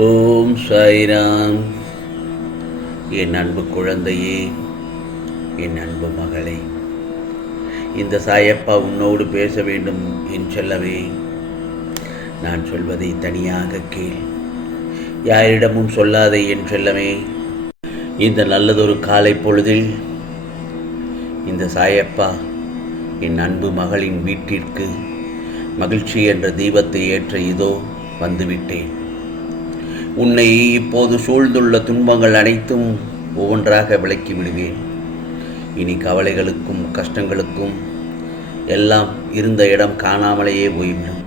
ஓம் சாய்ராம். என் அன்பு குழந்தையே என் அன்பு மகளே இந்த சாயப்பா உன்னோடு பேச வேண்டும் என் செல்லவே. நான் சொல்வதை தனியாக கேள். யாரிடமும் சொல்லாதே என் சொல்லவே இந்த நல்லதொரு காலை பொழுதில் இந்த சாயப்பா என் அன்பு மகளின் வீட்டிற்கு மகிழ்ச்சி என்ற தீபத்தை ஏற்ற இதோ வந்துவிட்டேன். உன்னை இப்போது சூழ்ந்துள்ள துன்பங்கள் அனைத்தும் ஒவ்வொன்றாக விளக்கி விடுவேன் இனி கவலைகளுக்கும் கஷ்டங்களுக்கும் எல்லாம் இருந்த இடம் காணாமலேயே போய்விடும்.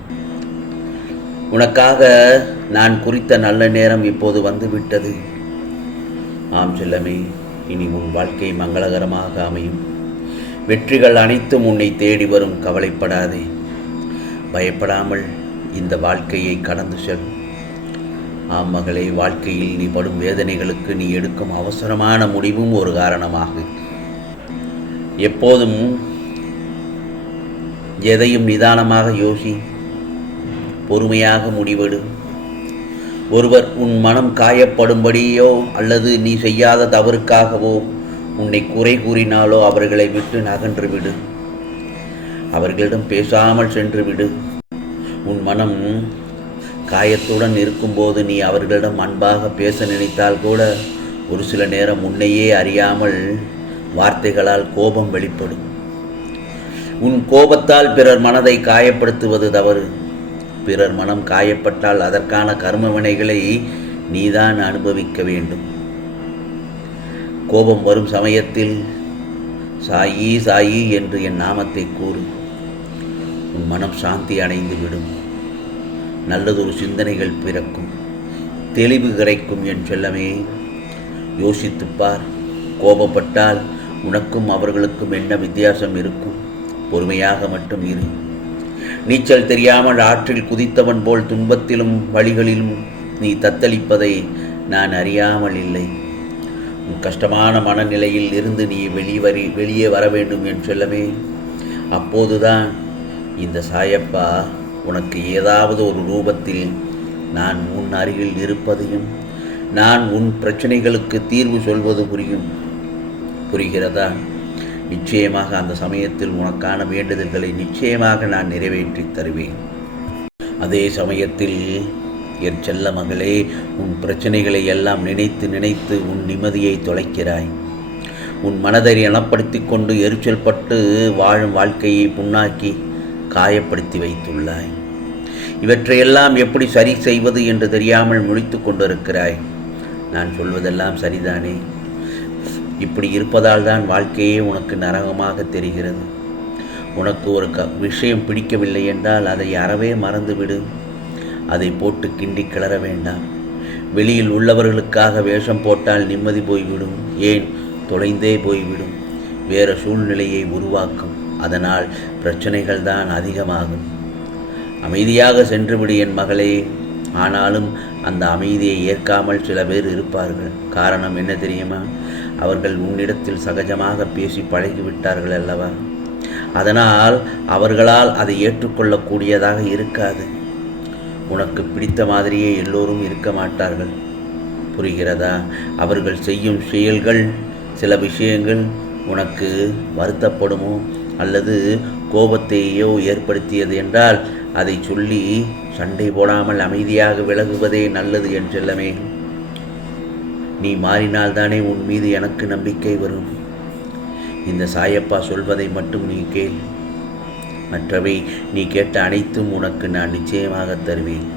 உனக்காக நான் குறித்த நல்ல நேரம் இப்போது வந்துவிட்டது. ஆம் செல்லமே இனி உன் வாழ்க்கை மங்களகரமாக அமையும். வெற்றிகள் அனைத்தும் உன்னை தேடி வரும். கவலைப்படாதே. பயப்படாமல் இந்த வாழ்க்கையை கடந்து செல். மகளே வாழ்க்கையில் நீ படும் வேதனைகளுக்கு நீ எடுக்கும் அவசரமான முடிவும் ஒரு காரணமாகும் எப்போதும் எதையும் நிதானமாக யோசி பொறுமையாக முடிவெடு. ஒருவர் உன் மனம் காயப்படும்படியோ அல்லது நீ செய்யாத தவறுக்காகவோ உன்னை குறை கூறினாலோ அவர்களை விட்டு நகன்று விடு அவர்களிடம் பேசாமல் சென்று விடு உன் மனம் காயத்துடன் இருக்கும்போது நீ அவர்களிடம் அன்பாக பேச நினைத்தால் கூட ஒரு சில நேரம் உன்னையே அறியாமல் வார்த்தைகளால் கோபம் வெளிப்படும். உன் கோபத்தால் பிறர் மனதை காயப்படுத்துவது தவறு. பிறர் மனம் காயப்பட்டால் அதற்கான கர்மவினைகளை நீதான் அனுபவிக்க வேண்டும். கோபம் வரும் சமயத்தில் சாயி சாயி என்று என் நாமத்தை கூறு. உன் மனம் சாந்தி அடைந்து விடும் நல்லதொரு சிந்தனைகள் பிறக்கும். தெளிவு கிடைக்கும் என் செல்லமே. யோசித்துப்பார். கோபப்பட்டால் உனக்கும் அவர்களுக்கும் என்ன வித்தியாசம் இருக்கும்? பொறுமையாக மட்டும் இரு. நீச்சல் தெரியாமல் ஆற்றில் குதித்தவன் போல் துன்பத்திலும் வழிகளிலும் நீ தத்தளிப்பதை நான் அறியாமல் இல்லை. உன் கஷ்டமான மனநிலையில் இருந்து நீ வெளிவரி வெளியே வர வேண்டும் என் சொல்லவே அப்போதுதான் இந்த சாயப்பா உனக்கு ஏதாவது ஒரு ரூபத்தில் நான் உன் அருகில் இருப்பதையும் நான் உன் பிரச்சனைகளுக்கு தீர்வு சொல்வது புரியும். புரிகிறதா? நிச்சயமாக அந்த சமயத்தில் உனக்கான வேண்டுதல்களை நிச்சயமாக நான் நிறைவேற்றி தருவேன். அதே சமயத்தில் என் செல்ல மகளே உன் பிரச்சனைகளை எல்லாம் நினைத்து நினைத்து உன் நிம்மதியை தொலைக்கிறாய். உன் மனதை இனப்படுத்தி கொண்டு எரிச்சல் பட்டு வாழும் வாழ்க்கையை புண்ணாக்கி காயப்படுத்தி வைத்துள்ளாய். இவற்றையெல்லாம் எப்படி சரி செய்வது என்று தெரியாமல் முழித்து கொண்டிருக்கிறாய்? நான் சொல்வதெல்லாம் சரிதானே? இப்படி இருப்பதால் தான் வாழ்க்கையே உனக்கு நரகமாக தெரிகிறது. உனக்கு ஒரு க விஷயம் பிடிக்கவில்லை என்றால் அதை அறவே மறந்துவிடு. அதை போட்டு கிண்டி கிளற வேண்டாம். வெளியில் உள்ளவர்களுக்காக வேஷம் போட்டால் நிம்மதி போய்விடும். ஏன்? தொலைந்தே போய்விடும். வேறு சூழ்நிலையை உருவாக்கும். அதனால் பிரச்சனைகள் தான் அதிகமாகும். அமைதியாக சென்றுவிடு என் மகளே. ஆனாலும் அந்த அமைதியை ஏற்காமல் சில பேர் இருப்பார்கள். காரணம் என்ன தெரியுமா? அவர்கள் உன்னிடத்தில் சகஜமாக பேசி பழகிவிட்டார்கள் அல்லவா? அதனால் அவர்களால் அதை ஏற்றுக்கொள்ளக்கூடியதாக இருக்காது. உனக்கு பிடித்த மாதிரியே எல்லோரும் இருக்க மாட்டார்கள். புரிகிறதா? அவர்கள் செய்யும் செயல்கள் சில விஷயங்கள் உனக்கு வருத்தப்படுமோ? அல்லது கோபத்தையோ ஏற்படுத்தியது என்றால் அதை சொல்லி சண்டை போடாமல் அமைதியாக விலகுவதே நல்லது என்றெல்லமே நீ மாறினால்தானே உன் மீது எனக்கு நம்பிக்கை வரும். இந்த சாயப்பா சொல்வதை மட்டும் நீ கேள். மற்றவை நீ கேட்ட அனைத்தும் உனக்கு நான் நிச்சயமாக தருவேன்.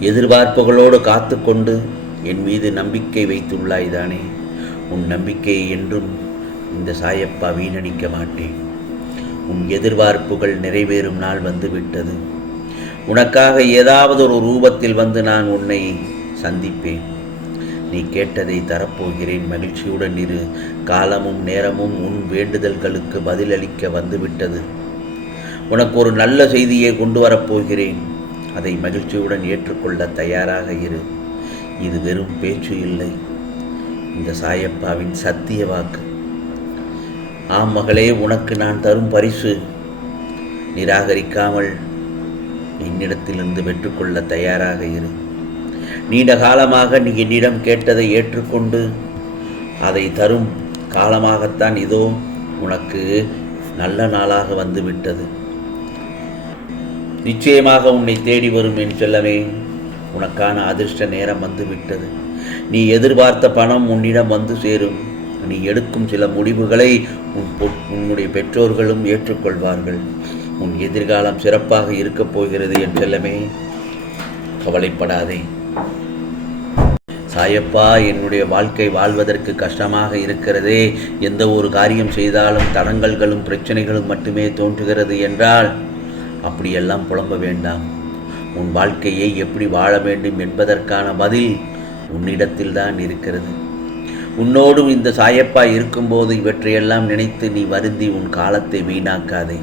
எதிர்பார்ப்புகளோடு காத்து கொண்டு என் மீது நம்பிக்கை வைத்துள்ளாய் தானே. உன் நம்பிக்கையை என்றும் இந்த சாயப்பா வீணடிக்க மாட்டேன். உன் எதிர்பார்ப்புகள் நிறைவேறும் நாள் வந்துவிட்டது. உனக்காக ஏதாவது ஒரு ரூபத்தில் வந்து நான் உன்னை சந்திப்பேன். நீ கேட்டதை தரப்போகிறேன். மகிழ்ச்சியுடன் இரு. காலமும் நேரமும் உன் வேண்டுதல்களுக்கு பதிலளிக்க வந்துவிட்டது. உனக்கு ஒரு நல்ல செய்தியை கொண்டு வரப்போகிறேன். அதை மகிழ்ச்சியுடன் ஏற்றுக்கொள்ள தயாராக இரு. இது வெறும் பேச்சு இல்லை. இந்த சாயப்பாவின் சத்திய வாக்கு. ஆம் மகளே உனக்கு நான் தரும் பரிசு. நிராகரிக்காமல் என்னிடத்திலிருந்து பெற்றுக்கொள்ள தயாராக இரு. நீண்ட காலமாக நீ என்னிடம் கேட்டதை ஏற்றுக்கொண்டு அதை தரும் காலமாகத்தான் இதோ உனக்கு நல்ல நாளாக வந்து விட்டது நிச்சயமாக உன்னை தேடி வரும் என் செல்லமே உனக்கான அதிர்ஷ்ட நேரம் வந்து விட்டது நீ எதிர்பார்த்த பணம் உன்னிடம் வந்து சேரும். நீ எடுக்கும் சில முடிவுகளை உன் பொ- உன்னுடைய பெற்றோர்களும் ஏற்றுக்கொள்வார்கள். உன் எதிர்காலம் சிறப்பாக இருக்கப் போகிறது என் செல்லமே. கவலைப்படாதே. சாயப்பா என்னுடைய வாழ்க்கை வாழ்வதற்கு கஷ்டமாக இருக்கிறதே. எந்த ஒரு காரியம் செய்தாலும் தடங்கல்களும் பிரச்சனைகளும் மட்டுமே தோன்றுகிறது என்றால் அப்படியெல்லாம் புலம்ப வேண்டாம். உன் வாழ்க்கையை எப்படி வாழ வேண்டும் என்பதற்கான பதில் உன்னிடத்தில்தான் இருக்கிறது. உன்னோடும் இந்த சாயப்பா இருக்கும்போது இவற்றையெல்லாம் நினைத்து நீ வருந்தி உன் காலத்தை வீணாக்காதே.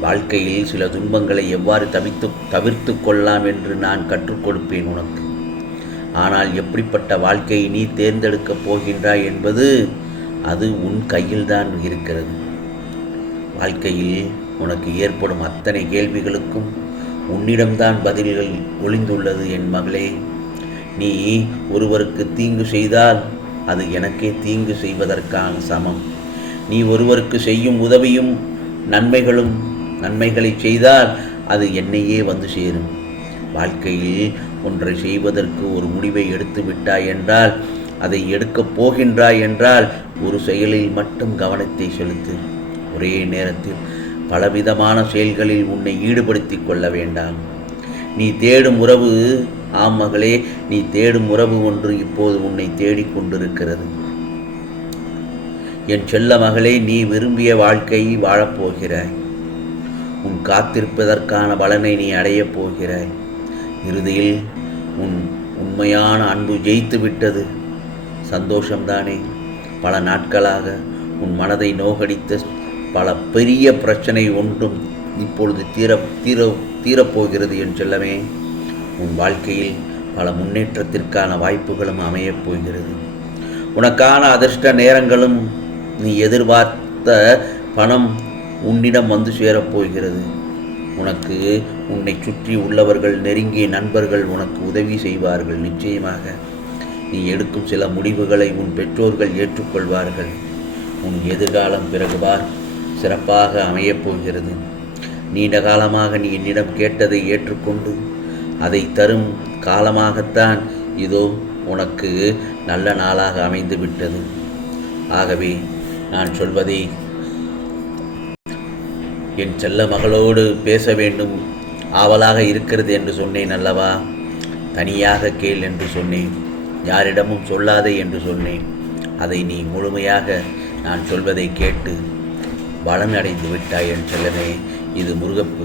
வாழ்க்கையில் சில துன்பங்களை எவ்வாறு தவித்து தவிர்த்து கொள்ளலாம் என்று நான் கற்றுக் கொடுப்பேன் உனக்கு. ஆனால் எப்படிப்பட்ட வாழ்க்கையை நீ தேர்ந்தெடுக்கப் போகின்றாய் என்பது அது உன் கையில்தான் இருக்கிறது. வாழ்க்கையில் உனக்கு ஏற்படும் அத்தனை கேள்விகளுக்கும் உன்னிடம்தான் பதில்கள் ஒளிந்துள்ளது என் மகளே. நீ ஒருவருக்கு தீங்கு செய்தால் அது எனக்கே தீங்கு செய்வதற்கான சமம். நீ ஒருவருக்கு செய்யும் உதவியும் நன்மைகளும் நன்மைகளை செய்தால் அது என்னையே வந்து சேரும். வாழ்க்கையில் ஒன்றை செய்வதற்கு ஒரு முடிவை எடுத்து விட்டாய் என்றால் அதை எடுக்கப் போகின்றாய் என்றால் ஒரு செயலில் மட்டும் கவனத்தை செலுத்து. ஒரே நேரத்தில் பலவிதமான செயல்களில் உன்னை ஈடுபடுத்திக் கொள்ள வேண்டாம். நீ தேடும் உறவு ஆம் மகளே நீ தேடும் உறவு ஒன்று இப்போது உன்னை தேடிக் கொண்டிருக்கிறது. என் செல்ல மகளே நீ விரும்பிய வாழ்க்கையை வாழப்போகிறாய். உன் காத்திருப்பதற்கான பலனை நீ அடையப் போகிறாய். இறுதியில் உன் உண்மையான அன்பு ஜெயித்து விட்டது. சந்தோஷம்தானே. பல நாட்களாக உன் மனதை நோகடித்த பல பெரிய பிரச்சனை ஒன்றும் இப்பொழுது தீர தீர தீரப்போகிறது என் செல்லமே. உன் வாழ்க்கையில் பல முன்னேற்றத்திற்கான வாய்ப்புகளும் அமையப் போகிறது. உனக்கான அதிர்ஷ்ட நேரங்களும் நீ எதிர்பார்த்த பணம் உன்னிடம் வந்து சேரப்போகிறது உனக்கு உன்னை சுற்றி உள்ளவர்கள் நெருங்கிய நண்பர்கள் உனக்கு உதவி செய்வார்கள் நிச்சயமாக. நீ எடுக்கும் சில முடிவுகளை உன் பெற்றோர்கள் ஏற்றுக்கொள்வார்கள். உன் எதிர்காலம் பிறகுவார் சிறப்பாக அமையப் போகிறது. நீண்ட காலமாக நீ என்னிடம் கேட்டதை ஏற்றுக்கொண்டு அதை தரும் காலமாகத்தான் இதோ உனக்கு நல்ல நாளாக அமைந்து விட்டது ஆகவே நான் சொல்வதை என் செல்ல மகளோடு பேச வேண்டும் ஆவலாக இருக்கிறது என்று சொன்னேன் அல்லவா? தனியாக கேள் என்று சொன்னேன் யாரிடமும் சொல்லாதே என்று சொன்னேன். அதை நீ முழுமையாக நான் சொல்வதை கேட்டு பலன் அடைந்து விட்டாய் என் செல்லமே. இது முருகப்பு